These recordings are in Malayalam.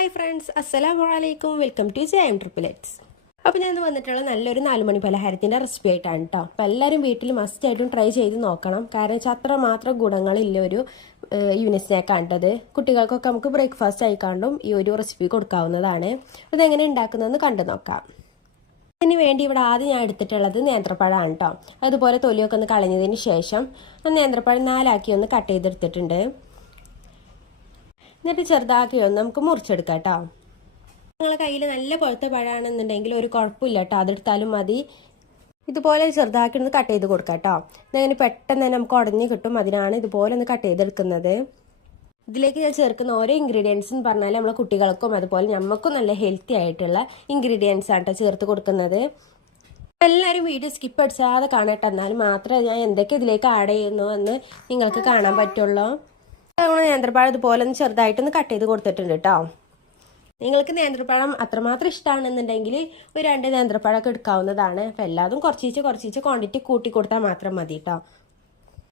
ഹായ് ഫ്രണ്ട്സ്, അസ്സലാമു അലൈക്കും. വെൽക്കം ടു ജയം ട്രിപ്പിലെറ്റ്സ്. അപ്പോൾ ഞാൻ വന്നിട്ടുള്ള നല്ലൊരു 4 മണി പലഹാരത്തിൻ്റെ റെസിപ്പി ആയിട്ടാണ് കേട്ടോ. അപ്പോൾ എല്ലാവരും വീട്ടിൽ മസ്റ്റായിട്ടും ട്രൈ ചെയ്ത് നോക്കണം. കാരണം വെച്ചാൽ അത്രമാത്രം ഗുണങ്ങളില്ല ഒരു ഈവനിങ് സ്നാക്കാണ്ടത്. കുട്ടികൾക്കൊക്കെ നമുക്ക് ബ്രേക്ക്ഫാസ്റ്റ് ആയിക്കാണ്ടും ഈ ഒരു റെസിപ്പി കൊടുക്കാവുന്നതാണ്. അതെങ്ങനെ ഉണ്ടാക്കുന്നതെന്ന് കണ്ടു നോക്കാം. അതിന് വേണ്ടി ഇവിടെ ആദ്യം ഞാൻ എടുത്തിട്ടുള്ളത് നേന്ത്രപ്പഴമാണ് കേട്ടോ. അതുപോലെ തൊലിയൊക്കെ ഒന്ന് കളഞ്ഞതിന് ശേഷം നേന്ത്രപ്പഴം 4 ആക്കി ഒന്ന് കട്ട് ചെയ്തെടുത്തിട്ടുണ്ട്. എന്നിട്ട് ചെറുതാക്കി ഒന്ന് നമുക്ക് മുറിച്ചെടുക്കാം കേട്ടോ. നിങ്ങളെ കയ്യിൽ നല്ല പഴുത്ത പഴമാണെന്നുണ്ടെങ്കിൽ ഒരു കുഴപ്പമില്ല കേട്ടോ, അതെടുത്താലും മതി. ഇതുപോലെ ചെറുതാക്കി ഒന്ന് കട്ട് ചെയ്ത് കൊടുക്കാം കേട്ടോ. ഇതങ്ങനെ പെട്ടെന്ന് തന്നെ നമുക്ക് ഉടഞ്ഞ് കിട്ടും. അതിനാണ് ഇതുപോലെ ഒന്ന് കട്ട് ചെയ്തെടുക്കുന്നത്. ഇതിലേക്ക് ഞാൻ ചേർക്കുന്ന ഓരോ ഇൻഗ്രീഡിയൻസ് എന്ന് പറഞ്ഞാൽ നമ്മളെ കുട്ടികൾക്കും അതുപോലെ നമുക്കും നല്ല ഹെൽത്തി ആയിട്ടുള്ള ഇൻഗ്രീഡിയൻസ് ആണ് ചേർത്ത് കൊടുക്കുന്നത്. എല്ലാവരും വീഡിയോ സ്കിപ്പ് അടിച്ചാതെ കാണട്ടെ, എന്നാലും മാത്രമേ ഞാൻ എന്തൊക്കെ ഇതിലേക്ക് ആഡ് ചെയ്യുന്നു എന്ന് നിങ്ങൾക്ക് കാണാൻ പറ്റുള്ളൂ. നമ്മൾ നേന്ത്രപ്പഴം ഇതുപോലെ ഒന്ന് ചെറുതായിട്ടൊന്ന് കട്ട് ചെയ്ത് കൊടുത്തിട്ടുണ്ട് കേട്ടോ. നിങ്ങൾക്ക് നേന്ത്രപ്പഴം അത്രമാത്രം ഇഷ്ടമാണെന്നുണ്ടെങ്കിൽ ഒരു 2 നേന്ത്രപ്പഴമൊക്കെ എടുക്കാവുന്നതാണ്. അപ്പോൾ എല്ലാതും കുറച്ച് ക്വാണ്ടിറ്റി കൂട്ടി കൊടുത്താൽ മാത്രം മതി കേട്ടോ.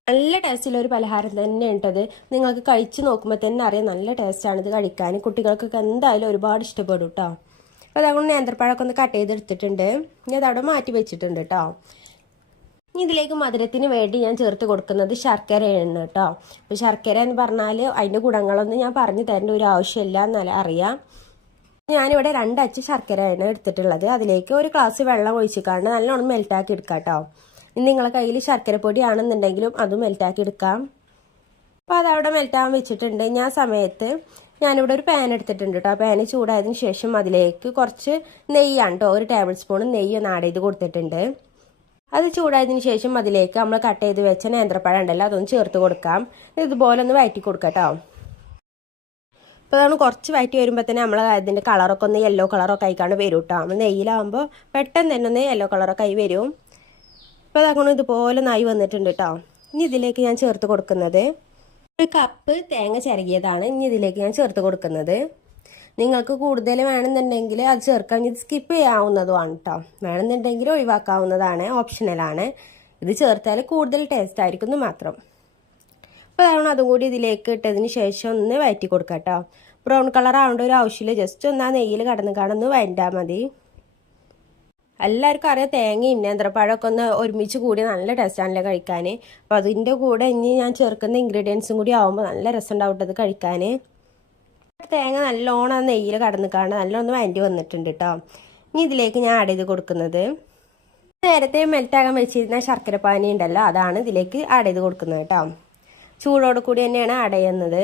നല്ല ടേസ്റ്റുള്ളൊരു പലഹാരം തന്നെ ഉണ്ടത്. നിങ്ങൾക്ക് കഴിച്ച് നോക്കുമ്പോൾ തന്നെ അറിയാം നല്ല ടേസ്റ്റാണ് ഇത് കഴിക്കാൻ. കുട്ടികൾക്കൊക്കെ എന്തായാലും ഒരുപാട് ഇഷ്ടപ്പെടും കേട്ടോ. അപ്പോൾ അതുകൊണ്ട് നേന്ത്രപ്പഴമൊക്കെ ഒന്ന് കട്ട് ചെയ്തെടുത്തിട്ടുണ്ട്. ഇനി അതവിടെ മാറ്റി വെച്ചിട്ടുണ്ട് കേട്ടോ. ഇതിലേക്ക് മധുരത്തിന് വേണ്ടി ഞാൻ ചേർത്ത് കൊടുക്കുന്നത് ശർക്കരയാണ് കേട്ടോ. അപ്പോൾ ശർക്കര എന്ന് പറഞ്ഞാൽ അതിൻ്റെ ഗുണങ്ങളൊന്നും ഞാൻ പറഞ്ഞു തരേണ്ട ഒരു ആവശ്യമില്ല, എന്നല്ല അറിയാം. ഞാനിവിടെ 2 അച്ച് ശർക്കരയാണ് എടുത്തിട്ടുള്ളത്. അതിലേക്ക് ഒരു ഗ്ലാസ് വെള്ളം ഒഴിച്ചിക്കാണ്ട് നല്ലോണം മെൽറ്റാക്കി എടുക്കാം കേട്ടോ. ഇനി നിങ്ങളെ കയ്യിൽ ശർക്കരപ്പൊടി ആണെന്നുണ്ടെങ്കിലും അതും മെൽറ്റാക്കി എടുക്കാം. അപ്പോൾ അതവിടെ മെൽറ്റാൻ വെച്ചിട്ടുണ്ട്. ഞാൻ സമയത്ത് ഞാനിവിടെ ഒരു പാൻ എടുത്തിട്ടുണ്ട് കേട്ടോ. പാന് ചൂടായതിന് ശേഷം അതിലേക്ക് കുറച്ച് നെയ്യാണ് കേട്ടോ, 1 ടേബിൾ സ്പൂൺ നെയ്യ് ഒന്ന് ആഡ് ചെയ്ത് കൊടുത്തിട്ടുണ്ട്. അത് ചൂടായതിന് ശേഷം അതിലേക്ക് നമ്മൾ കട്ട് ചെയ്ത് വെച്ച നേന്ത്രപ്പഴം ഉണ്ടല്ലോ അതൊന്ന് ചേർത്ത് കൊടുക്കാം. ഇതുപോലെ ഒന്ന് വഴറ്റി കൊടുക്കാം കേട്ടോ. അപ്പോൾ അതാണ് കുറച്ച് വഴറ്റി വരുമ്പോൾ തന്നെ നമ്മൾ അതിൻ്റെ കളറൊക്കെ ഒന്ന് യെല്ലോ കളറൊക്കെ ആയിക്കാണ്ട് വരും കേട്ടോ. നമ്മൾ നെയ്യിലാവുമ്പോൾ പെട്ടെന്ന് തന്നെ ഒന്ന് യെല്ലോ കളറൊക്കെ ആയി വരും. അപ്പോൾ അതാക്കണം ഇതുപോലെ നായി വന്നിട്ടുണ്ട് കേട്ടോ. ഇനി ഇതിലേക്ക് ഞാൻ ചേർത്ത് കൊടുക്കുന്നത് 1 കപ്പ് തേങ്ങ ചിരകിയതാണ്. ഇനി ഇതിലേക്ക് ഞാൻ ചേർത്ത് കൊടുക്കുന്നത്. നിങ്ങൾക്ക് കൂടുതൽ വേണമെന്നുണ്ടെങ്കിൽ അത് ചേർക്കാൻ ഇത് സ്കിപ്പ് ചെയ്യാവുന്നതുമാണ് കേട്ടോ. വേണമെന്നുണ്ടെങ്കിൽ ഒഴിവാക്കാവുന്നതാണ്, ഓപ്ഷണലാണ്. ഇത് ചേർത്താൽ കൂടുതൽ ടേസ്റ്റ് ആയിരിക്കും മാത്രം. അപ്പോൾ അതാണ് അതും കൂടി ഇതിലേക്ക് ഇട്ടതിന് ശേഷം ഒന്ന് വഴറ്റി കൊടുക്കാം കേട്ടോ. ബ്രൗൺ കളർ ആവേണ്ട ഒരു ആവശ്യമില്ല, ജസ്റ്റ് ഒന്ന് ആ നെയ്യിൽ കടന്ന് വഴറ്റാൽ മതി. എല്ലാവർക്കും അറിയാം തേങ്ങയും നേന്ത്രപ്പഴമൊക്കെ ഒന്ന് ഒരുമിച്ച് കൂടി നല്ല ടേസ്റ്റാണല്ലോ കഴിക്കാൻ. അപ്പോൾ അതിൻ്റെ കൂടെ ഇനി ഞാൻ ചേർക്കുന്ന ഇൻഗ്രീഡിയൻസും കൂടി ആകുമ്പോൾ നല്ല രസം ഉണ്ടാവും അത് കഴിക്കാൻ. തേങ്ങ നല്ലോണം നെയ്യിൽ കടന്നിക്കാണ്ട് നല്ലോണം വഴറ്റി വന്നിട്ടുണ്ട് കേട്ടോ. ഇനി ഇതിലേക്ക് ഞാൻ ആഡ് ചെയ്ത് കൊടുക്കുന്നത് നേരത്തെ മെൽറ്റാകാൻ വെച്ചിരുന്ന ശർക്കരപ്പാനി ഉണ്ടല്ലോ അതാണ് ഇതിലേക്ക് ആഡ് ചെയ്ത് കൊടുക്കുന്നത് കേട്ടോ. ചൂടോട് കൂടി തന്നെയാണ് ആഡ് ചെയ്യുന്നത്.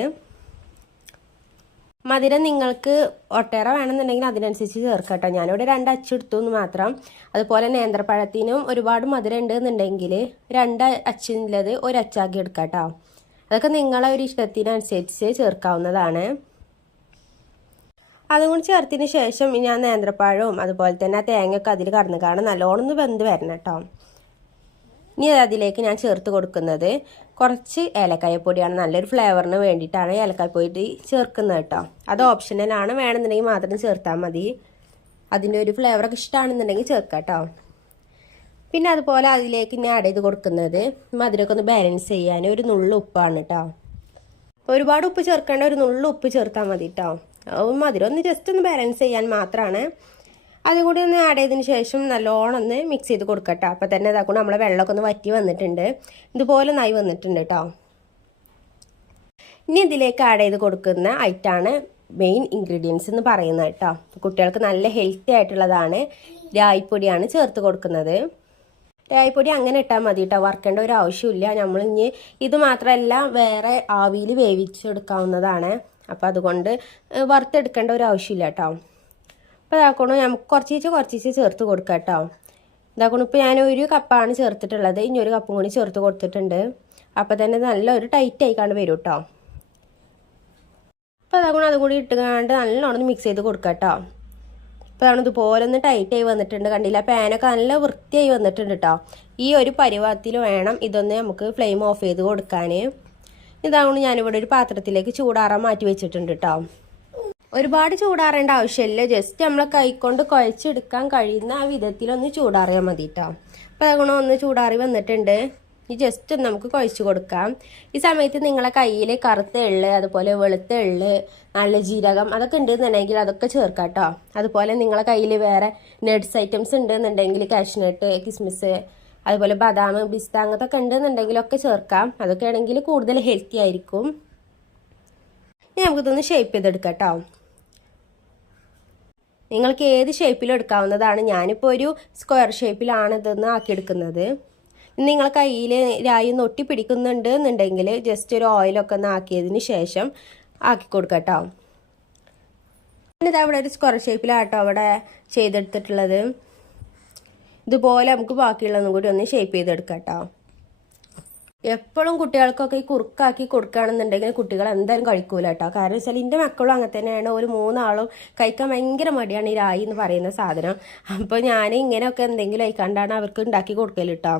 മധുരം നിങ്ങൾക്ക് ഒട്ടേറെ വേണമെന്നുണ്ടെങ്കിൽ അതിനനുസരിച്ച് ചേർക്കാം കേട്ടോ. ഞാനിവിടെ 2 അച്ച് എടുത്തു എന്ന് മാത്രം. അതുപോലെ നേന്ത്രപ്പഴത്തിനും ഒരുപാട് മധുരം ഉണ്ടെന്നുണ്ടെങ്കിൽ 2 അച്ചിനുള്ളത് 1 അച്ചാക്കി എടുക്കാം കേട്ടോ. അതൊക്കെ നിങ്ങളെ ഒരു ഇഷ്ടത്തിനനുസരിച്ച് ചേർക്കാവുന്നതാണ്. അതുകൊണ്ട് ചേർത്തതിന് ശേഷം ഞാൻ നേന്ത്രപ്പഴവും അതുപോലെ തന്നെ ആ തേങ്ങയൊക്കെ അതിൽ കടന്ന് കാണാൻ നല്ലോണം ഒന്ന് വെന്ത് വരണം കേട്ടോ. ഇനി അതിലേക്ക് ഞാൻ ചേർത്ത് കൊടുക്കുന്നത് കുറച്ച് ഏലക്കായപ്പൊടിയാണ്. നല്ലൊരു ഫ്ലേവറിന് വേണ്ടിയിട്ടാണ് ഏലക്കായപ്പൊടി ചേർക്കുന്നത് കേട്ടോ. അത് ഓപ്ഷണലാണ്, വേണമെന്നുണ്ടെങ്കിൽ മാത്രം ചേർത്താൽ മതി. അതിൻ്റെ ഒരു ഫ്ലേവറൊക്കെ ഇഷ്ടമാണെന്നുണ്ടെങ്കിൽ ചേർക്കാം കേട്ടോ. പിന്നെ അതുപോലെ അതിലേക്ക് ഞാൻ ആഡ് ചെയ്ത് കൊടുക്കുന്നത് മധുരമൊക്കെ ഒന്ന് ബാലൻസ് ചെയ്യാൻ ഒരു നുള്ളു ഉപ്പാണ് കേട്ടോ. ഒരുപാട് ഉപ്പ് ചേർക്കേണ്ട, ഒരു നുള്ളു ഉപ്പ് ചേർത്താൽ മതി കേട്ടോ. മധുരം ഒന്ന് ജസ്റ്റ് ഒന്ന് ബാലൻസ് ചെയ്യാൻ മാത്രമാണ്. അതും കൂടി ഒന്ന് ആഡ് ചെയ്തതിന് ശേഷം നല്ലോണം ഒന്ന് മിക്സ് ചെയ്ത് കൊടുക്കട്ടോ. അപ്പോൾ തന്നെ ഇതാക്കണം നമ്മളെ വെള്ളമൊക്കെ ഒന്ന് വറ്റി വന്നിട്ടുണ്ട്. ഇതുപോലെ നായി വന്നിട്ടുണ്ട് കേട്ടോ. ഇനി ഇതിലേക്ക് ആഡ് ചെയ്ത് കൊടുക്കുന്ന ഐറ്റാണ് മെയിൻ ഇൻഗ്രീഡിയൻസ് എന്ന് പറയുന്നത് കേട്ടോ. കുട്ടികൾക്ക് നല്ല ഹെൽത്തി ആയിട്ടുള്ളതാണ്. രായിപ്പൊടിയാണ് ചേർത്ത് കൊടുക്കുന്നത്. രായിപ്പൊടി അങ്ങനെ ഇട്ടാൽ മതി കേട്ടോ, വറുക്കേണ്ട ഒരു ആവശ്യമില്ല. നമ്മൾ ഇനി ഇത് മാത്രമല്ല വേറെ ആവിയിൽ വേവിച്ചെടുക്കാവുന്നതാണ്. അപ്പോൾ അതുകൊണ്ട് വറുത്തെടുക്കേണ്ട ഒരു ആവശ്യമില്ല കേട്ടോ. അപ്പോൾ ഇതാക്കണം നമുക്ക് കുറച്ച് ചേർത്ത് കൊടുക്കാം കേട്ടോ. ഇതാക്കണം ഇപ്പോൾ ഞാൻ 1 കപ്പാണ് ചേർത്തിട്ടുള്ളത്. ഇനി 1 കപ്പും കൂടി ചേർത്ത് കൊടുത്തിട്ടുണ്ട്. അപ്പോൾ തന്നെ നല്ലൊരു ടൈറ്റ് ആയിക്കാണ്ട് വരും കേട്ടോ. അപ്പോൾ ഇതാക്കണം അതും കൂടി ഇട്ടുകൊണ്ട് നല്ലോണം മിക്സ് ചെയ്ത് കൊടുക്കാം കേട്ടോ. അപ്പോൾ അതാണ് ഇതുപോലെ ഒന്ന് ടൈറ്റ് ആയി വന്നിട്ടുണ്ട്. കണ്ടില്ല, പാനൊക്കെ നല്ല വൃത്തിയായി വന്നിട്ടുണ്ട് കേട്ടോ. ഈ ഒരു പരുവത്തിൽ വേണം ഇതൊന്ന് നമുക്ക് ഫ്ലെയിം ഓഫ് ചെയ്ത് കൊടുക്കാൻ. ഇതാകൊണ്ട് ഞാനിവിടെ ഒരു പാത്രത്തിലേക്ക് ചൂടാറാൻ മാറ്റി വെച്ചിട്ടുണ്ട് കേട്ടോ. ഒരുപാട് ചൂടാറേണ്ട ആവശ്യമില്ല, ജസ്റ്റ് നമ്മളെ കൈകൊണ്ട് കുഴച്ചെടുക്കാൻ കഴിയുന്ന ആ വിധത്തിലൊന്ന് ചൂടാറിയാൽ മതി കേട്ടോ. അപ്പോൾ അതുകൊണ്ട് ഒന്ന് ചൂടാറി വന്നിട്ടുണ്ട്. ഈ ജസ്റ്റ് ഒന്ന് നമുക്ക് കുഴച്ച് കൊടുക്കാം. ഈ സമയത്ത് നിങ്ങളെ കയ്യിൽ കറുത്ത എള്ള് അതുപോലെ വെളുത്ത എള്ള് നല്ല ജീരകം അതൊക്കെ ഉണ്ടെന്നുണ്ടെങ്കിൽ അതൊക്കെ ചേർക്കാം കേട്ടോ. അതുപോലെ നിങ്ങളെ കയ്യിൽ വേറെ നട്ട്സ് ഐറ്റംസ് ഉണ്ടെന്നുണ്ടെങ്കിൽ കാഷ്നട്ട്, കിസ്മിസ്, അതുപോലെ ബദാം, പിസ്ത അങ്ങനത്തെ ഒക്കെ ഉണ്ടെന്നുണ്ടെങ്കിലൊക്കെ ചേർക്കാം. അതൊക്കെ ആണെങ്കിൽ കൂടുതൽ ഹെൽത്തി ആയിരിക്കും. ഇനി നമുക്കിതൊന്ന് ഷേപ്പ് ചെയ്തെടുക്കാം കേട്ടോ. നിങ്ങൾക്ക് ഏത് ഷേപ്പിലും എടുക്കാവുന്നതാണ്. ഞാനിപ്പോൾ ഒരു സ്ക്വയർ ഷേപ്പിലാണ് ഇതൊന്ന് ആക്കിയെടുക്കുന്നത്. നിങ്ങൾ കയ്യിൽ രായി ഒന്ന് ഒട്ടി പിടിക്കുന്നുണ്ട് എന്നുണ്ടെങ്കിൽ ജസ്റ്റ് ഒരു ഓയിലൊക്കെ ഒന്ന് ആക്കിയതിന് ശേഷം ആക്കി കൊടുക്കാം കേട്ടോ. അവിടെ ഒരു സ്ക്വയർ ഷേപ്പിലാട്ടോ അവിടെ ചെയ്തെടുത്തിട്ടുള്ളത്. ഇതുപോലെ നമുക്ക് ബാക്കിയുള്ളതും കൂടി ഒന്ന് ഷേപ്പ് ചെയ്തെടുക്കാം കേട്ടോ. എപ്പോഴും കുട്ടികൾക്കൊക്കെ ഈ കുറുക്കാക്കി കൊടുക്കുകയാണെന്നുണ്ടെങ്കിൽ കുട്ടികൾ എന്തായാലും കഴിക്കൂല കേട്ടോ. കാരണം വെച്ചാൽ എൻ്റെ മക്കളും അങ്ങനെ തന്നെയാണ്. ഒരു 3 ആളും കഴിക്കാൻ ഭയങ്കര മടിയാണ് ഈ രായി എന്ന് പറയുന്ന സാധനം. അപ്പോൾ ഞാൻ ഇങ്ങനെയൊക്കെ എന്തെങ്കിലും ആയിക്കാണ്ടാണ് അവർക്ക് ഉണ്ടാക്കി കൊടുക്കൽ കേട്ടോ.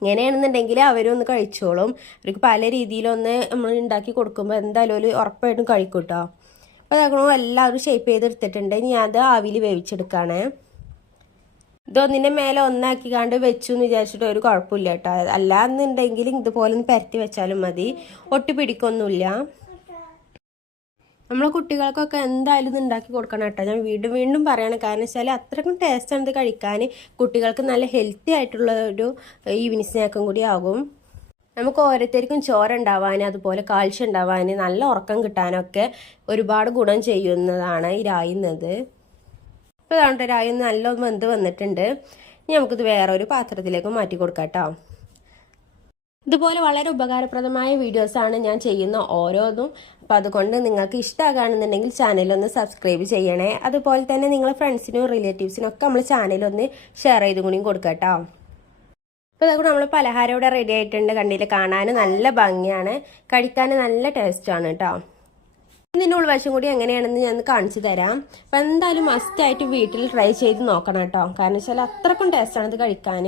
ഇങ്ങനെയാണെന്നുണ്ടെങ്കിൽ അവരും ഒന്ന് കഴിച്ചോളും. അവർക്ക് പല രീതിയിലൊന്ന് നമ്മൾ ഉണ്ടാക്കി കൊടുക്കുമ്പോൾ എന്തായാലും ഒരു ഉറപ്പായിട്ടും കഴിക്കും കേട്ടോ. അപ്പോൾ അതൊക്കെ എല്ലാവരും ഷേപ്പ് ചെയ്തെടുത്തിട്ടുണ്ട്. ഇനി അത് ആവിയിൽ വേവിച്ചെടുക്കുകയാണ്. ഇതൊന്നിൻ്റെ മേലെ ഒന്നാക്കിക്കാണ്ട് വെച്ചു എന്ന് വിചാരിച്ചിട്ട് ഒരു കുഴപ്പമില്ല കേട്ടോ. അല്ലാന്നുണ്ടെങ്കിൽ ഇതുപോലെ ഒന്ന് പരത്തി വെച്ചാലും മതി, ഒട്ടി പിടിക്കൊന്നുമില്ല. നമ്മളെ കുട്ടികൾക്കൊക്കെ എന്തായാലും ഇത് ഉണ്ടാക്കി കൊടുക്കണം കേട്ടോ. ഞാൻ വീണ്ടും വീണ്ടും പറയണം. കാരണം വെച്ചാൽ അത്രയ്ക്കും ടേസ്റ്റാണ് ഇത് കഴിക്കാൻ. കുട്ടികൾക്ക് നല്ല ഹെൽത്തി ആയിട്ടുള്ള ഒരു ഈവനിങ് സ്നാക്കും കൂടി ആകും. നമുക്ക് ഓരോരുത്തർക്കും ചോര ഉണ്ടാവാൻ അതുപോലെ കാൽഷ്യം ഉണ്ടാവാൻ നല്ല ഉറക്കം കിട്ടാനൊക്കെ ഒരുപാട് ഗുണം ചെയ്യുന്നതാണ് ഈ രായുന്നത്. ഇപ്പോൾ അതുകൊണ്ട് രായി നല്ല വെന്ത് വന്നിട്ടുണ്ട്. ഇനി നമുക്കിത് വേറെ ഒരു പാത്രത്തിലേക്ക് മാറ്റി കൊടുക്കാം കേട്ടോ. ഇതുപോലെ വളരെ ഉപകാരപ്രദമായ വീഡിയോസാണ് ഞാൻ ചെയ്യുന്ന ഓരോന്നും. അപ്പോൾ അതുകൊണ്ട് നിങ്ങൾക്ക് ഇഷ്ടമാകുകയാണെന്നുണ്ടെങ്കിൽ ചാനലൊന്ന് സബ്സ്ക്രൈബ് ചെയ്യണേ. അതുപോലെ തന്നെ നിങ്ങളെ ഫ്രണ്ട്സിനും റിലേറ്റീവ്സിനും ഒക്കെ നമ്മൾ ചാനലൊന്ന് ഷെയർ ചെയ്ത് കൂടിയും കൊടുക്കാം കേട്ടോ. അപ്പോൾ അതുകൊണ്ട് നമ്മൾ പലഹാരം ഇവിടെ റെഡി ആയിട്ടുണ്ട്. കണ്ടില്ല, കാണാൻ നല്ല ഭംഗിയാണ്, കഴിക്കാൻ നല്ല ടേസ്റ്റാണ് കേട്ടോ. ഇതിൻ്റെ ഉൾവശം കൂടി എങ്ങനെയാണെന്ന് ഞാൻ കാണിച്ചു തരാം. അപ്പം എന്തായാലും മസ്റ്റായിട്ട് വീട്ടിൽ ട്രൈ ചെയ്ത് നോക്കണം കേട്ടോ. കാരണം വെച്ചാൽ അത്രക്കും ടേസ്റ്റാണ് ഇത് കഴിക്കാൻ.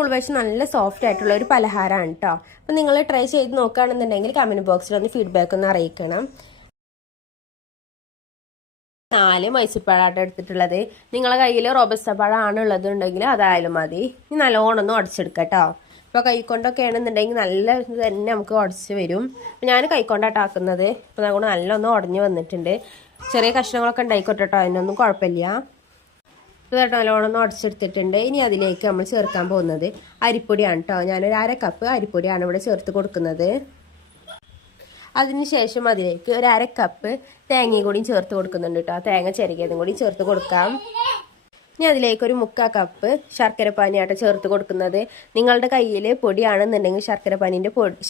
ഉൾവശം നല്ല സോഫ്റ്റ് ആയിട്ടുള്ള ഒരു പലഹാരമാണ് കേട്ടോ. അപ്പം നിങ്ങൾ ട്രൈ ചെയ്ത് നോക്കുകയാണെന്നുണ്ടെങ്കിൽ കമൻറ്റ് ബോക്സിൽ ഒന്ന് ഫീഡ്ബാക്ക് ഒന്ന് അറിയിക്കണം. 4 മൈസൂർപ്പഴാണ് എടുത്തിട്ടുള്ളത്. നിങ്ങളെ കയ്യിൽ റോബസ്റ്റ പഴമാണ് ഉള്ളതുണ്ടെങ്കിൽ അതായാലും മതി. ഇനി നല്ലോണം ഒന്ന് ഉടച്ചെടുക്കാം കേട്ടോ. ഇപ്പോൾ കൈക്കൊണ്ടൊക്കെ ആണെന്നുണ്ടെങ്കിൽ നല്ല തന്നെ നമുക്ക് ഉടച്ച് വരും. ഞാൻ കൈക്കൊണ്ടാട്ടാക്കുന്നത്. ഇപ്പോൾ നമുക്ക് നല്ല ഒന്ന് ഉടഞ്ഞ് വന്നിട്ടുണ്ട്. ചെറിയ കഷ്ണങ്ങളൊക്കെ ഉണ്ടായിക്കോട്ടെ കേട്ടോ, അതിനൊന്നും കുഴപ്പമില്ല. ഇതായിട്ട് നല്ലോണം ഒന്ന് ഉടച്ചെടുത്തിട്ടുണ്ട്. ഇനി അതിലേക്ക് നമ്മൾ ചേർക്കാൻ പോകുന്നത് അരിപ്പൊടിയാണ് കേട്ടോ. ഞാനൊരു 1/2 കപ്പ് അരിപ്പൊടിയാണ് ഇവിടെ ചേർത്ത് കൊടുക്കുന്നത്. അതിനുശേഷം അതിലേക്ക് ഒരു 1/2 കപ്പ് തേങ്ങയും കൂടി ചേർത്ത് കൊടുക്കുന്നുണ്ട് കേട്ടോ. തേങ്ങ ചിരകിയതും കൂടി ചേർത്ത് കൊടുക്കാം. ഇനി അതിലേക്ക് ഒരു 3/4 കപ്പ് ശർക്കര പാനിയായിട്ട് ചേർത്ത് കൊടുക്കുന്നത്. നിങ്ങളുടെ കയ്യിൽ പൊടിയാണെന്നുണ്ടെങ്കിൽ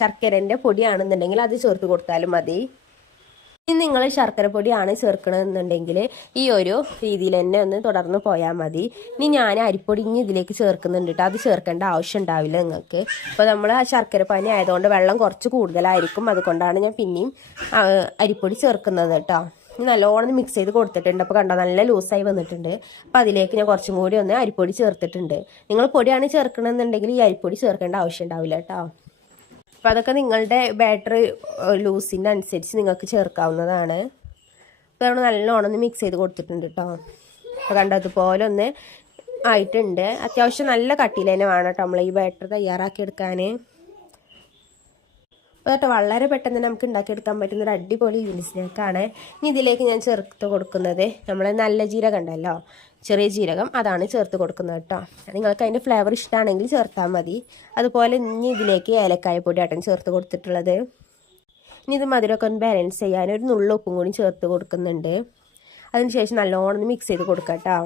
ശർക്കരൻ്റെ പൊടിയാണെന്നുണ്ടെങ്കിൽ അത് ചേർത്ത് കൊടുത്താലും മതി. ഇനി നിങ്ങൾ ശർക്കര പൊടിയാണ് ചേർക്കണമെന്നുണ്ടെങ്കിൽ ഈ ഒരു രീതിയിൽ തന്നെ ഒന്ന് തുടർന്ന് പോയാൽ മതി. ഇനി ഞാൻ അരിപ്പൊടി ഇനി ഇതിലേക്ക് ചേർക്കുന്നുണ്ട് കേട്ടോ. അത് ചേർക്കേണ്ട ആവശ്യം ഉണ്ടാവില്ല നിങ്ങൾക്ക്. അപ്പോൾ നമ്മൾ ആ ശർക്കര പാനി ആയതുകൊണ്ട് വെള്ളം കുറച്ച് കൂടുതലായിരിക്കും. അതുകൊണ്ടാണ് ഞാൻ പിന്നെയും അരിപ്പൊടി ചേർക്കുന്നത് കേട്ടോ. നല്ലോണം മിക്സ് ചെയ്ത് കൊടുത്തിട്ടുണ്ട്. അപ്പോൾ കണ്ടോ, നല്ല ലൂസായി വന്നിട്ടുണ്ട്. അപ്പോൾ അതിലേക്ക് ഞാൻ കുറച്ചും കൂടി ഒന്ന് അരിപ്പൊടി ചേർത്തിട്ടുണ്ട്. നിങ്ങൾ പൊടിയാണ് ചേർക്കണമെന്നുണ്ടെങ്കിൽ ഈ അരിപ്പൊടി ചേർക്കേണ്ട ആവശ്യം ഉണ്ടാവില്ല കേട്ടോ. അപ്പോൾ അതൊക്കെ നിങ്ങളുടെ ബാറ്ററി ലൂസിൻ്റെ അനുസരിച്ച് നിങ്ങൾക്ക് ചേർക്കാവുന്നതാണ്. അപ്പോൾ നമ്മൾ നല്ലോണം ഒന്ന് മിക്സ് ചെയ്ത് കൊടുത്തിട്ടുണ്ട് കേട്ടോ. അപ്പോൾ കണ്ടോ, അതുപോലെ ഒന്ന് ആയിട്ടുണ്ട്. അത്യാവശ്യം നല്ല കട്ടിയിൽ തന്നെ വേണം കേട്ടോ നമ്മൾ ഈ ബാറ്ററി തയ്യാറാക്കിയെടുക്കാൻ. അപ്പോൾ കേട്ടോ വളരെ പെട്ടെന്ന് തന്നെ നമുക്ക് ഉണ്ടാക്കിയെടുക്കാൻ പറ്റുന്ന ഒരു അടിപൊളി ഈവനിങ് സ്നാക്കാണ്. ഇനി ഇതിലേക്ക് ഞാൻ ചേർത്ത് കൊടുക്കുന്നത് നമ്മൾ നല്ല ജീരകം ഉണ്ടല്ലോ, ചെറിയ ജീരകം, അതാണ് ചേർത്ത് കൊടുക്കുന്നത് കേട്ടോ. നിങ്ങൾക്ക് അതിൻ്റെ ഫ്ലേവർ ഇഷ്ടമാണെങ്കിൽ ചേർത്താൽ മതി. അതുപോലെ ഇനി ഇതിലേക്ക് ഏലക്കായ പൊടിയാട്ടാണ് ചേർത്ത് കൊടുത്തിട്ടുള്ളത്. ഇനി ഇത് മധുരമൊക്കെ ഒന്ന് ബാലൻസ് ചെയ്യാൻ ഒരു നുള്ള ഉപ്പും കൂടി ചേർത്ത് കൊടുക്കുന്നുണ്ട്. അതിനുശേഷം നല്ലോണം മിക്സ് ചെയ്ത് കൊടുക്കാം കേട്ടോ.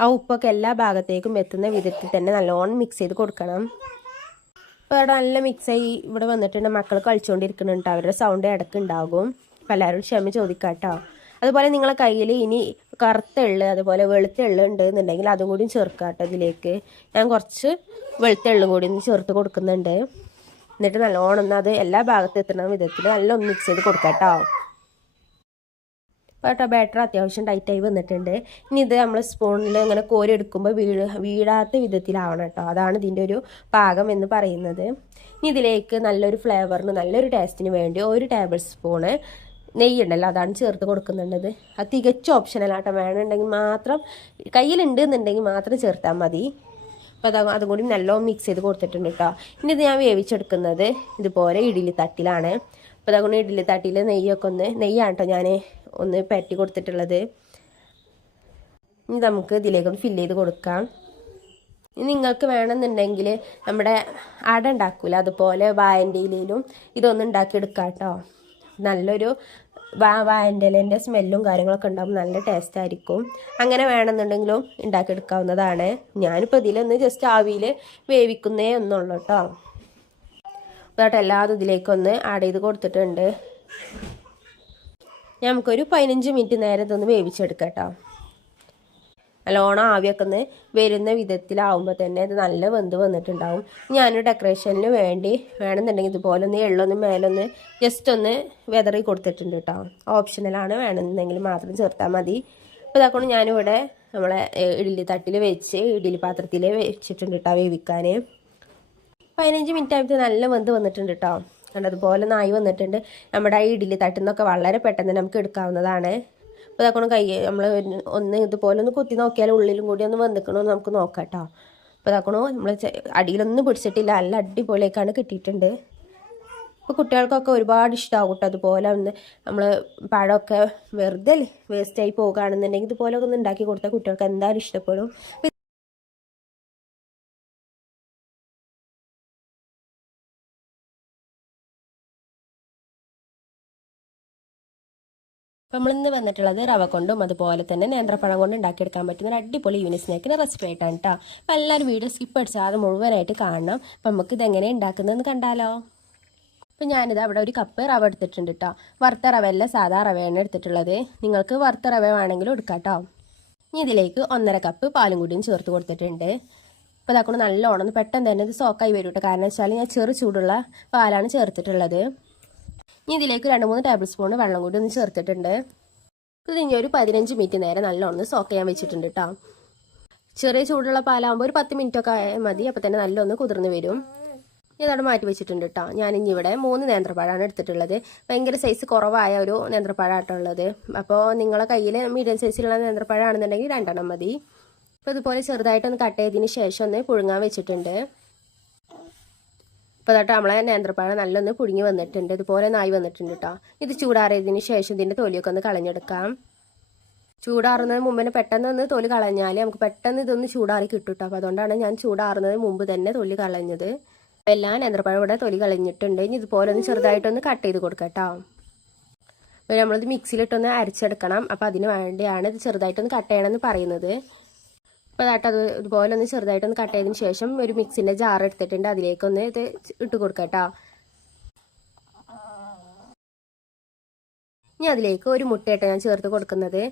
ആ ഉപ്പൊക്കെ എല്ലാ ഭാഗത്തേക്കും എത്തുന്ന വിധത്തിൽ തന്നെ നല്ലോണം മിക്സ് ചെയ്ത് കൊടുക്കണം. അപ്പോൾ അവിടെ നല്ല മിക്സായി ഇവിടെ വന്നിട്ടുണ്ട്. മക്കൾ കളിച്ചുകൊണ്ടിരിക്കുന്നുണ്ട്. അവരുടെ സൗണ്ട് ഇടയ്ക്ക് ഉണ്ടാകും. അപ്പോൾ എല്ലാവരും ക്ഷമ ചോദിക്കാം കേട്ടോ. അതുപോലെ നിങ്ങളെ കയ്യിൽ ഇനി കറുത്ത എള്ള് അതുപോലെ വെളുത്ത എള്ള് ഉണ്ട് എന്നുണ്ടെങ്കിൽ അതും കൂടി ചേർക്കാം കേട്ടോ. ഇതിലേക്ക് ഞാൻ കുറച്ച് വെളുത്ത എള്ളും കൂടി ചേർത്ത് കൊടുക്കുന്നുണ്ട്. എന്നിട്ട് നല്ലോണം അത് എല്ലാ ഭാഗത്തും എത്തുന്ന വിധത്തിൽ നല്ലോണം മിക്സ് ചെയ്ത് കൊടുക്കാം കേട്ടോ. കേട്ടോ ബാറ്റർ അത്യാവശ്യം ടൈറ്റായി വന്നിട്ടുണ്ട്. ഇനി ഇത് നമ്മൾ സ്പൂണിൽ ഇങ്ങനെ കോരി എടുക്കുമ്പോൾ വീഴാത്ത വിധത്തിലാവണം കേട്ടോ. അതാണ് ഇതിൻ്റെ ഒരു പാകം എന്ന് പറയുന്നത്. ഇനി ഇതിലേക്ക് നല്ലൊരു ഫ്ലേവറിന് നല്ലൊരു ടേസ്റ്റിന് വേണ്ടി 1 ടേബിൾ സ്പൂണ് നെയ്യുണ്ടല്ലോ അതാണ് ചേർത്ത് കൊടുക്കുന്നുള്ളത്. അത് തികച്ച ഓപ്ഷനലാട്ടോ. വേണമെന്നുണ്ടെങ്കിൽ മാത്രം കയ്യിലുണ്ട് എന്നുണ്ടെങ്കിൽ മാത്രം ചേർത്താൽ മതി. അപ്പോൾ അതും കൂടി നല്ലോണം മിക്സ് ചെയ്ത് കൊടുത്തിട്ടുണ്ട് കേട്ടോ. ഇനി ഇത് ഞാൻ വേവിച്ചെടുക്കുന്നത് ഇതുപോലെ ഇഡ്ഡലി തട്ടിലാണ്. അപ്പോൾ അതുകൊണ്ട് ഇഡ്ഡലി തട്ടിയിൽ നെയ്യാണ് കേട്ടോ ഞാൻ ഒന്ന് പരട്ടി കൊടുത്തിട്ടുള്ളത്. ഇനി നമുക്ക് ഇതിലേക്കൊന്ന് ഫില്ല് ചെയ്ത് കൊടുക്കാം. ഇനി നിങ്ങൾക്ക് വേണമെന്നുണ്ടെങ്കിൽ നമ്മുടെ അട ഉണ്ടാക്കൂല അതുപോലെ വാഴൻ്റെ ഇലയിലും ഇതൊന്നും ഉണ്ടാക്കിയെടുക്കാം കേട്ടോ. നല്ലൊരു വാഴൻ്റെ ഇലേൻ്റെ സ്മെല്ലും കാര്യങ്ങളൊക്കെ ഉണ്ടാകും, നല്ല ടേസ്റ്റ് ആയിരിക്കും. അങ്ങനെ വേണമെന്നുണ്ടെങ്കിലും ഉണ്ടാക്കിയെടുക്കാവുന്നതാണ്. ഞാനിപ്പോൾ ഇതിലൊന്ന് ജസ്റ്റ് ആവിയിൽ വേവിക്കുന്നേ ഒന്നുള്ളൂ കേട്ടോ. അതായിട്ട് എല്ലാതും ഇതിലേക്കൊന്ന് ആഡ് ചെയ്ത് കൊടുത്തിട്ടുണ്ട്. നമുക്കൊരു 15 മിനിറ്റ് നേരം ഇതൊന്ന് വേവിച്ചെടുക്കാം കേട്ടോ. നല്ലോണം ആവിയൊക്കെ ഒന്ന് വരുന്ന വിധത്തിലാവുമ്പോൾ തന്നെ ഇത് നല്ല വെന്ത് വന്നിട്ടുണ്ടാവും. ഞാനൊരു ഡെക്കറേഷന് വേണമെന്നുണ്ടെങ്കിൽ ഇതുപോലെ ഒന്ന് എള്ളൊന്ന് മേലൊന്ന് ജസ്റ്റ് ഒന്ന് വെതറി കൊടുത്തിട്ടുണ്ട് കേട്ടോ. ഓപ്ഷണലാണ്, വേണമെന്നുണ്ടെങ്കിൽ മാത്രം ചേർത്താൽ മതി. അപ്പോൾ ഇതാക്കൊണ്ട് ഞാനിവിടെ നമ്മളെ ഇഡ്ഡലി തട്ടിൽ വെച്ച് ഇഡ്ഡലി പാത്രത്തിൽ വെച്ചിട്ടുണ്ട് കേട്ടോ വേവിക്കാൻ. 15 മിനിറ്റ് ആയിട്ട് നല്ല വെന്ത് വന്നിട്ടുണ്ട് കേട്ടോ. കണ്ടതുപോലെ നായി വന്നിട്ടുണ്ട്. നമ്മുടെ ആ ഇഡ്ഡലി തട്ടിൽ നിന്നൊക്കെ വളരെ പെട്ടെന്ന് നമുക്ക് എടുക്കാവുന്നതാണ്. അപ്പോൾ അതൊക്കെ നമ്മൾ ഒന്ന് ഇതുപോലെ ഒന്ന് കുത്തി നോക്കിയാൽ ഉള്ളിലും കൂടി ഒന്ന് വന്നിക്കണമെന്ന് നമുക്ക് നോക്കാം കേട്ടോ. അപ്പോൾ അതൊക്കെ നമ്മൾ അടിയിലൊന്നും പിടിച്ചിട്ടില്ല, നല്ല അടിപൊളിയൊക്കെയാണ് കിട്ടിയിട്ടുണ്ട്. അപ്പോൾ കുട്ടികൾക്കൊക്കെ ഒരുപാട് ഇഷ്ടമാകും കേട്ടോ. അതുപോലെ ഒന്ന് നമ്മൾ പഴമൊക്കെ വെറുതെ വേസ്റ്റായി പോകുകയാണെന്നുണ്ടെങ്കിൽ ഇതുപോലെ ഒന്ന് ഉണ്ടാക്കി കൊടുത്താൽ കുട്ടികൾക്ക് എന്തായാലും ഇഷ്ടപ്പെടും. അപ്പോൾ നമ്മളിന്ന് വന്നിട്ടുള്ളത് റവ കൊണ്ടും അതുപോലെ തന്നെ നേന്ത്രപ്പഴം കൊണ്ട് ഉണ്ടാക്കിയെടുക്കാൻ പറ്റുന്ന ഒരു അടിപൊളി ഈവനിങ് സ്നാക്കിന് റെസിപ്പി ആയിട്ടാണ് കേട്ടോ. അപ്പോൾ എല്ലാവരും വീഡിയോ സ്കിപ്പ് അടിച്ചാൽ മുഴുവനായിട്ട് കാണണം. അപ്പോൾ നമുക്ക് ഇതെങ്ങനെ ഉണ്ടാക്കുന്നതെന്ന് കണ്ടാലോ. അപ്പോൾ ഞാനിത് അവിടെ ഒരു കപ്പ് റവ എടുത്തിട്ടുണ്ട് കേട്ടോ. വറുത്ത റവയല്ല, സാധാ റവയാണ് എടുത്തിട്ടുള്ളത്. നിങ്ങൾക്ക് വറുത്ത റവ വേണമെങ്കിലും എടുക്കാം കേട്ടോ. ഇനി ഇതിലേക്ക് 1.5 കപ്പ് പാലും കൂടിയും ചേർത്ത് കൊടുത്തിട്ടുണ്ട്. അപ്പോൾ അതൊക്കെ നല്ലോണം പെട്ടെന്ന് തന്നെ ഇത് സോക്കായി വരും കേട്ടോ. കാരണം വെച്ചാൽ ഞാൻ ചെറു ചൂടുള്ള പാലാണ് ചേർത്തിട്ടുള്ളത്. ഇനി ഇതിലേക്ക് 2-3 ടേബിൾ സ്പൂൺ വെള്ളം കൂടി ഒന്ന് ചേർത്തിട്ടുണ്ട്. ഇത് ഇനി ഒരു 15 മിനിറ്റ് നേരം നല്ലോണം സോക്ക് ചെയ്യാൻ വെച്ചിട്ടുണ്ട് കേട്ടോ. ചെറിയ ചൂടുള്ള പാലാകുമ്പോൾ ഒരു 10 മിനിറ്റൊക്കെ മതി. അപ്പോൾ തന്നെ നല്ലൊന്ന് കുതിർന്ന് വരും. ഇതവിടെ മാറ്റി വെച്ചിട്ടുണ്ട് കേട്ടോ. ഞാനിനി ഇവിടെ 3 നേന്ത്രപ്പഴമാണ് എടുത്തിട്ടുള്ളത്. ഭയങ്കര സൈസ് കുറവായ ഒരു നേന്ത്രപ്പഴമായിട്ടുള്ളത്. അപ്പോൾ നിങ്ങളെ കയ്യിൽ മീഡിയം സൈസിലുള്ള നേന്ത്രപ്പഴമാണെന്നുണ്ടെങ്കിൽ 2 മതി. അപ്പോൾ ഇതുപോലെ ചെറുതായിട്ടൊന്ന് കട്ട് ചെയ്തതിന് ശേഷം ഒന്ന് പുഴുങ്ങാൻ വെച്ചിട്ടുണ്ട്. അപ്പോൾ അതായിട്ട് നമ്മളെ നേന്ത്രപ്പഴം നല്ലൊന്ന് പുഴുങ്ങി വന്നിട്ടുണ്ട്. ഇതുപോലെ നായി വന്നിട്ടുണ്ട് കേട്ടോ. ഇത് ചൂടാറിയതിന് ശേഷം ഇതിൻ്റെ തൊലിയൊക്കെ ഒന്ന് കളഞ്ഞെടുക്കാം. ചൂടാറുന്നതിന് മുമ്പ് തന്നെ പെട്ടെന്ന് ഒന്ന് തൊലി കളഞ്ഞാൽ നമുക്ക് പെട്ടെന്ന് ഇതൊന്ന് ചൂടാറി കിട്ടും കേട്ടോ. അപ്പോൾ അതുകൊണ്ടാണ് ഞാൻ ചൂടാറുന്നതിന് മുമ്പ് തന്നെ തൊലി കളഞ്ഞത്. അപ്പോൾ എല്ലാ നേന്ത്രപ്പഴം ഇവിടെ തൊലി കളഞ്ഞിട്ടുണ്ട്. ഇനി ഇതുപോലെ ഒന്ന് ചെറുതായിട്ടൊന്ന് കട്ട് ചെയ്ത് കൊടുക്കാം കേട്ടോ. അപ്പോൾ നമ്മളിത് മിക്സിയിലിട്ടൊന്ന് അരച്ചെടുക്കണം. അപ്പോൾ അതിന് വേണ്ടിയാണ് ഇത് ചെറുതായിട്ടൊന്ന് കട്ട് ചെയ്യണമെന്ന് പറയുന്നത്. അപ്പോൾ അതായിട്ട് ഇതുപോലെ ഒന്ന് ചെറുതായിട്ടൊന്ന് കട്ട് ചെയ്തതിന് ശേഷം ഒരു മിക്സിൻ്റെ ജാർ എടുത്തിട്ടുണ്ട്. അതിലേക്കൊന്ന് ഇത് ഇട്ട് കൊടുക്കാം കേട്ടോ. ഇനി അതിലേക്ക് ഒരു മുട്ടയായിട്ട് ഞാൻ ചേർത്ത് കൊടുക്കുന്നത്.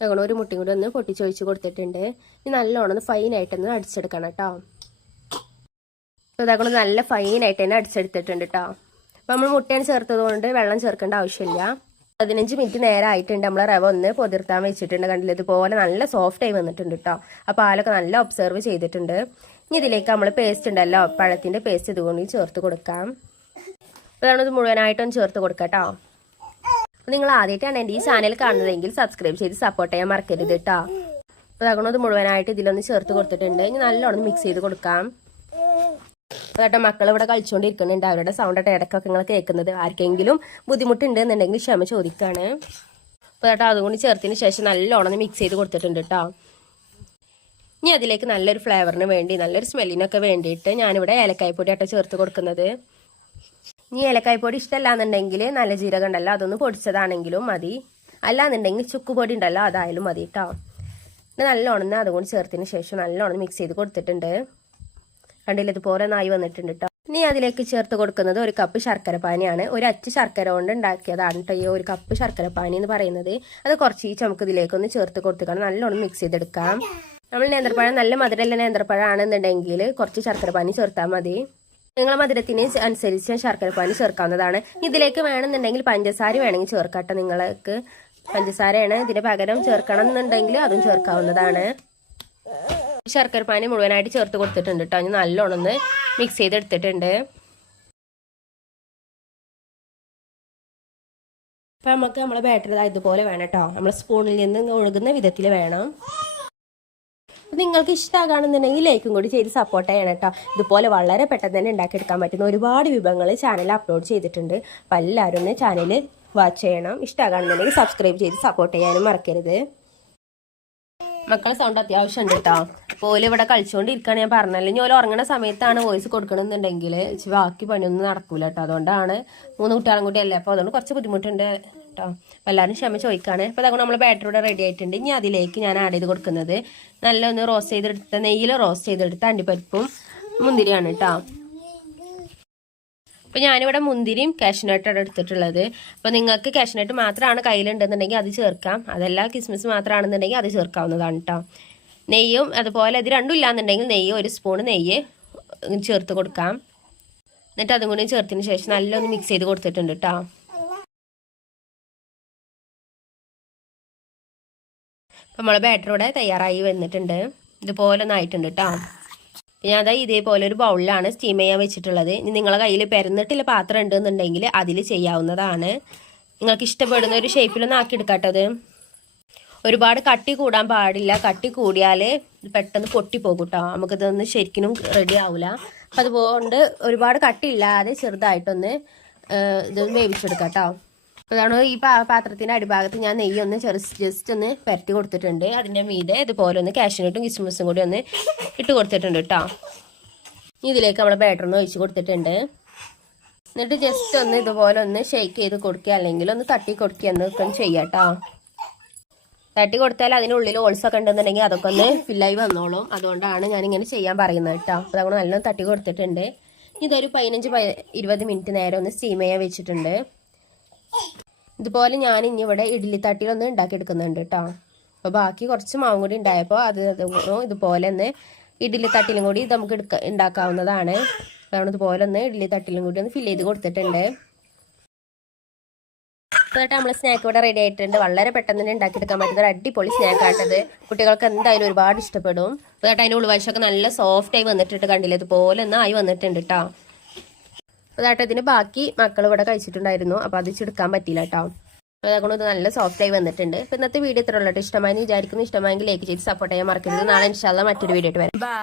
അങ്ങനെ ഒരു മുട്ടയും കൂടി ഒന്ന് പൊട്ടിച്ചൊഴിച്ച് കൊടുത്തിട്ടുണ്ട്. ഇനി നല്ലോണം ഫൈനായിട്ടൊന്ന് അടിച്ചെടുക്കണം കേട്ടോ. അപ്പോൾ ഇതാക്കണം നല്ല ഫൈനായിട്ട് തന്നെ അടിച്ചെടുത്തിട്ടുണ്ട് കേട്ടോ. അപ്പോൾ നമ്മൾ മുട്ടയാണ് ചേർത്തത് കൊണ്ട് വെള്ളം ചേർക്കേണ്ട ആവശ്യമില്ല. 15 മിനിറ്റ് നേരം ആയിട്ടുണ്ട്. നമ്മൾ റവ ഒന്ന് പൊതിർത്താൻ വെച്ചിട്ടുണ്ട്. കണ്ടില്ല, ഇതുപോലെ നല്ല സോഫ്റ്റ് ആയി വന്നിട്ടുണ്ട് കേട്ടോ. ആ പാലൊക്കെ നല്ല ഒബ്സർവ് ചെയ്തിട്ടുണ്ട്. ഇനി ഇതിലേക്ക് നമ്മൾ പേസ്റ്റ് ഉണ്ടല്ലോ, പഴത്തിൻ്റെ പേസ്റ്റ് ഇതുകൊണ്ട് ചേർത്ത് കൊടുക്കാം. അപ്പോൾ ഇത് മുഴുവനായിട്ടൊന്ന് ചേർത്ത് കൊടുക്കാം കേട്ടോ. നിങ്ങൾ ആദ്യമായിട്ടാണ് എൻ്റെ ഈ ചാനൽ കാണുന്നതെങ്കിൽ സബ്സ്ക്രൈബ് ചെയ്ത് സപ്പോർട്ട് ചെയ്യാൻ മറക്കരുത് കേട്ടോ. അപ്പോൾ അതാകണത് മുഴുവനായിട്ട് ഇതിലൊന്ന് ചേർത്ത് കൊടുത്തിട്ടുണ്ട്. ഇനി നല്ലോണം മിക്സ് ചെയ്ത് കൊടുക്കാം. അതായിട്ട് മക്കൾ ഇവിടെ കളിച്ചുകൊണ്ടിരിക്കുന്നുണ്ട്. അവരുടെ സൗണ്ടൊക്കെ ഇടയ്ക്കൊക്കെ നിങ്ങൾ കേൾക്കുന്നത്. ആർക്കെങ്കിലും ബുദ്ധിമുട്ടുണ്ട് എന്നുണ്ടെങ്കിൽ ക്ഷമ ചോദിക്കുകയാണ്. അപ്പോൾ അതായിട്ട് അതുകൊണ്ട് ചേർത്തതിന് ശേഷം നല്ലോണം മിക്സ് ചെയ്ത് കൊടുത്തിട്ടുണ്ട് കേട്ടോ. ഇനി അതിലേക്ക് നല്ലൊരു ഫ്ലേവറിന് വേണ്ടി, നല്ലൊരു സ്മെല്ലിനൊക്കെ വേണ്ടിയിട്ട് ഞാനിവിടെ ഏലക്കായ്പ്പൊടിയായിട്ട് ചേർത്ത് കൊടുക്കുന്നത്. ഇനി ഏലക്കായ്പ്പൊടി ഇഷ്ടമല്ലാന്നുണ്ടെങ്കിൽ നല്ല ജീരകം ഉണ്ടല്ലോ, അതൊന്ന് പൊടിച്ചതാണെങ്കിലും മതി. അല്ലാന്നുണ്ടെങ്കിൽ ചുക്കുപൊടി ഉണ്ടല്ലോ, അതായാലും മതി കേട്ടോ. ഇത് നല്ലോണം അതുകൊണ്ട് ചേർത്തതിന് ശേഷം നല്ലോണം മിക്സ് ചെയ്ത് കൊടുത്തിട്ടുണ്ട്. കണ്ടില്ല, ഇതുപോലെ നായി വന്നിട്ടുണ്ട് കേട്ടോ. ഇനി അതിലേക്ക് ചേർത്ത് കൊടുക്കുന്നത് 1 കപ്പ് ശർക്കര പാനിയാണ്. ഒരു അച്ച് ശർക്കര കൊണ്ട് ഉണ്ടാക്കിയതാണ് കേട്ടോ ഈ 1 കപ്പ് ശർക്കര പാനി എന്ന് പറയുന്നത്. അത് കുറച്ച് നമുക്ക് ഇതിലേക്കൊന്ന് ചേർത്ത് കൊടുത്തിക്കണം. നല്ലോണം മിക്സ് ചെയ്തെടുക്കാം. നമ്മൾ നേന്ത്രപ്പഴം നല്ല മധുരമുള്ള നേന്ത്രപ്പഴമാണെന്നുണ്ടെങ്കിൽ കുറച്ച് ശർക്കര പാനി ചേർത്താൽ മതി. നിങ്ങളെ മധുരത്തിന് അനുസരിച്ച് ശർക്കര പാനി ചേർക്കാവുന്നതാണ്. ഇതിലേക്ക് വേണമെന്നുണ്ടെങ്കിൽ പഞ്ചസാര വേണമെങ്കിൽ ചേർക്കാം കേട്ടോ. നിങ്ങൾക്ക് പഞ്ചസാരയാണ് ഇതിന് പകരം ചേർക്കണം എന്നുണ്ടെങ്കിൽ അതും ചേർക്കാവുന്നതാണ്. ശർക്കര പാനി മുഴുവനായിട്ട് ചേർത്ത് കൊടുത്തിട്ടുണ്ട് കേട്ടോ. ഞാൻ നല്ലോണം ഒന്ന് മിക്സ് ചെയ്തെടുത്തിട്ടുണ്ട്. അപ്പം നമുക്ക് നമ്മളെ ബാറ്ററി ഇതുപോലെ വേണം കേട്ടോ. നമ്മൾ സ്പൂണിൽ നിന്ന് ഒഴുകുന്ന വിധത്തിൽ വേണം. നിങ്ങൾക്ക് ഇഷ്ടമാകുകയാണെന്നുണ്ടെങ്കിൽ ലൈക്കും കൂടി ചെയ്ത് സപ്പോർട്ട് ചെയ്യണം കേട്ടോ. ഇതുപോലെ വളരെ പെട്ടെന്ന് തന്നെ ഉണ്ടാക്കിയെടുക്കാൻ പറ്റുന്ന ഒരുപാട് വിഭവങ്ങൾ ചാനൽ അപ്ലോഡ് ചെയ്തിട്ടുണ്ട്. അപ്പോൾ എല്ലാവരും ഒന്ന് ചാനൽ വാച്ച് ചെയ്യണം. ഇഷ്ടമാകുകയാണെന്നുണ്ടെങ്കിൽ സബ്സ്ക്രൈബ് ചെയ്ത് സപ്പോർട്ട് ചെയ്യാനും മറക്കരുത്. മക്കളെ സൗണ്ട് അത്യാവശ്യം ഉണ്ട് കേട്ടോ. പോലെ ഇവിടെ കളിച്ചുകൊണ്ടിരിക്കുകയാണ്. ഞാൻ പറഞ്ഞല്ലോ, ഇനി ഓല് ഉറങ്ങുന്ന സമയത്താണ് വോയിസ് കൊടുക്കണമെന്നുണ്ടെങ്കിൽ ബാക്കി പണിയൊന്നും നടക്കൂല കേട്ടോ. അതുകൊണ്ടാണ് 3 കുട്ടികളും കൂടി അല്ലേ, അപ്പോൾ അതുകൊണ്ട് കുറച്ച് ബുദ്ധിമുട്ടുണ്ട് കേട്ടോ. അപ്പോൾ എല്ലാവരും ക്ഷമ ചോദിക്കുകയാണ്. അപ്പോൾ അതുകൊണ്ട് നമ്മൾ ബാറ്ററി ഇവിടെ റെഡി ആയിട്ടുണ്ട്. ഇനി അതിലേക്ക് ഞാൻ ആഡ് ചെയ്ത് കൊടുക്കുന്നത് നല്ല ഒന്ന് റോസ്റ്റ് ചെയ്തെടുത്ത നെയ്യിൽ റോസ്റ്റ് ചെയ്തെടുത്ത അണ്ടിപ്പരിപ്പും മുന്തിരിയാണ് കേട്ടോ. അപ്പോൾ ഞാനിവിടെ മുന്തിരിയും കാഷ്നട്ടാണ് എടുത്തിട്ടുള്ളത്. അപ്പോൾ നിങ്ങൾക്ക് കാഷ്നട്ട് മാത്രമാണ് കയ്യിലുണ്ടെന്നുണ്ടെങ്കിൽ അത് ചേർക്കാം. അതല്ല കിസ്മിസ് മാത്രമാണെന്നുണ്ടെങ്കിൽ അത് ചേർക്കാവുന്നതാണ് കേട്ടോ. നെയ്യും അതുപോലെ ഇത് രണ്ടും ഇല്ലാന്നുണ്ടെങ്കിൽ നെയ്യ് 1 സ്പൂൺ നെയ്യ് ചേർത്ത് കൊടുക്കാം. എന്നിട്ട് അതും കൂടി ചേർത്തതിന് ശേഷം നല്ലൊന്ന് മിക്സ് ചെയ്ത് കൊടുത്തിട്ടുണ്ട് കേട്ടോ. അപ്പോൾ നമ്മളെ ബാറ്ററി ഇവിടെ തയ്യാറായി വന്നിട്ടുണ്ട്. ഇതുപോലെ ഒന്ന് ആയിട്ടുണ്ട് കേട്ടോ. ഞാൻ അതാ ഇതേപോലെ ഒരു ബൗളിലാണ് സ്റ്റീം ചെയ്യാൻ വെച്ചിട്ടുള്ളത്. ഇനി നിങ്ങളെ കയ്യിൽ പെരന്നിട്ടുള്ള പാത്രം ഉണ്ടെന്നുണ്ടെങ്കിൽ അതിൽ ചെയ്യാവുന്നതാണ്. നിങ്ങൾക്ക് ഇഷ്ടപ്പെടുന്ന ഒരു ഷേപ്പിലൊന്നും ആക്കിയെടുക്കാട്ടത്. ഒരുപാട് കട്ടി കൂടാൻ പാടില്ല. കട്ടി കൂടിയാൽ പെട്ടെന്ന് പൊട്ടിപ്പോകും കേട്ടോ. നമുക്കിതൊന്ന് ശരിക്കും റെഡി ആവില്ല. അപ്പം അതുകൊണ്ട് ഒരുപാട് കട്ടി ഇല്ലാതെ ചെറുതായിട്ടൊന്ന് ഇതൊന്ന് വേവിച്ചെടുക്കാം കേട്ടോ. അതാണ് ഈ പാത്രത്തിൻ്റെ അടിഭാഗത്ത് ഞാൻ നെയ്യ് ഒന്ന് ജസ്റ്റ് ഒന്ന് പരട്ടി കൊടുത്തിട്ടുണ്ട്. അതിൻ്റെ മീതെ ഇതുപോലെ ഒന്ന് കാഷ്നട്ടും കിസ്മിസും കൂടി ഒന്ന് ഇട്ട് കൊടുത്തിട്ടുണ്ട് കേട്ടോ. ഇതിലേക്ക് നമ്മൾ ബാറ്റർ ഒന്ന് ഒഴിച്ച് കൊടുത്തിട്ടുണ്ട്. എന്നിട്ട് ജസ്റ്റ് ഒന്ന് ഇതുപോലെ ഒന്ന് ഷേക്ക് ചെയ്ത് കൊടുക്കുക, അല്ലെങ്കിൽ ഒന്ന് തട്ടി കൊടുക്കുക എന്നൊക്കെ ചെയ്യാം കേട്ടോ. തട്ടി കൊടുത്താൽ അതിനുള്ളിൽ ഓൾസൊക്കെ ഉണ്ടെന്നുണ്ടെങ്കിൽ അതൊക്കെ ഒന്ന് ഫില്ലായി വന്നോളും. അതുകൊണ്ടാണ് ഞാനിങ്ങനെ ചെയ്യാൻ പറയുന്നത് കേട്ടോ. അപ്പോൾ നമ്മൾ നല്ലോണം തട്ടി കൊടുത്തിട്ടുണ്ട്. ഇതൊരു 15-20 മിനിറ്റ് നേരം ഒന്ന് സ്റ്റീം ചെയ്യാൻ വെച്ചിട്ടുണ്ട്. ഇതുപോലെ ഞാൻ ഇനി ഇവിടെ ഇഡ്ഡലി തട്ടിലൊന്ന് ഉണ്ടാക്കിയെടുക്കുന്നുണ്ട് കേട്ടോ. അപ്പോൾ ബാക്കി കുറച്ച് മാവും കൂടി ഉണ്ടായപ്പോൾ ഇതുപോലെ ഒന്ന് ഇഡ്ഡലി തട്ടിലും കൂടി നമുക്ക് ഉണ്ടാക്കാവുന്നതാണ്. അതാണ് ഇതുപോലെ ഒന്ന് ഇഡ്ഡലി തട്ടിലും കൂടി ഒന്ന് ഫില്ല് ചെയ്ത് കൊടുത്തിട്ടുണ്ട്. എന്നിട്ട് നമ്മൾ സ്നാക്ക് ഇവിടെ റെഡി ആയിട്ടുണ്ട്. വളരെ പെട്ടെന്ന് തന്നെ ഉണ്ടാക്കിയെടുക്കാൻ പറ്റുന്ന ഒരു അടിപൊളി സ്നാക്ക് ആട്ടത്. കുട്ടികൾക്ക് എന്തായാലും ഒരുപാട് ഇഷ്ടപ്പെടും. എന്നിട്ട് അതിൻ്റെ ഉൾവശമൊക്കെ നല്ല സോഫ്റ്റായി വന്നിട്ടുണ്ട്. കണ്ടില്ല, ഇതുപോലെ ഒന്ന് ആയി വന്നിട്ടുണ്ട് കേട്ടോ. അതായിട്ട് ഇതിന് ബാക്കി മക്കൾ ഇവിടെ കഴിച്ചിട്ടുണ്ടായിരുന്നു. അപ്പോൾ അത് ചെടുക്കാൻ പറ്റിയില്ല കേട്ടോ. അതുകൊണ്ട് ഇത് നല്ല സോഫ്റ്റായി വന്നിട്ടുണ്ട്. അപ്പോൾ ഇന്നത്തെ വീഡിയോ ഇത്ര ഉള്ളൂ. ഇഷ്ടമായി വിചാരിക്കുന്നു. ഇഷ്ടമായെങ്കിൽ ലൈക്ക് ചെയ്ത് സപ്പോർട്ട് ചെയ്യാൻ മറക്കരുത്. നാളെ ഇൻഷാല്ലാ മറ്റൊരു വീഡിയോ ആയിട്ട് വരാം. ബൈ.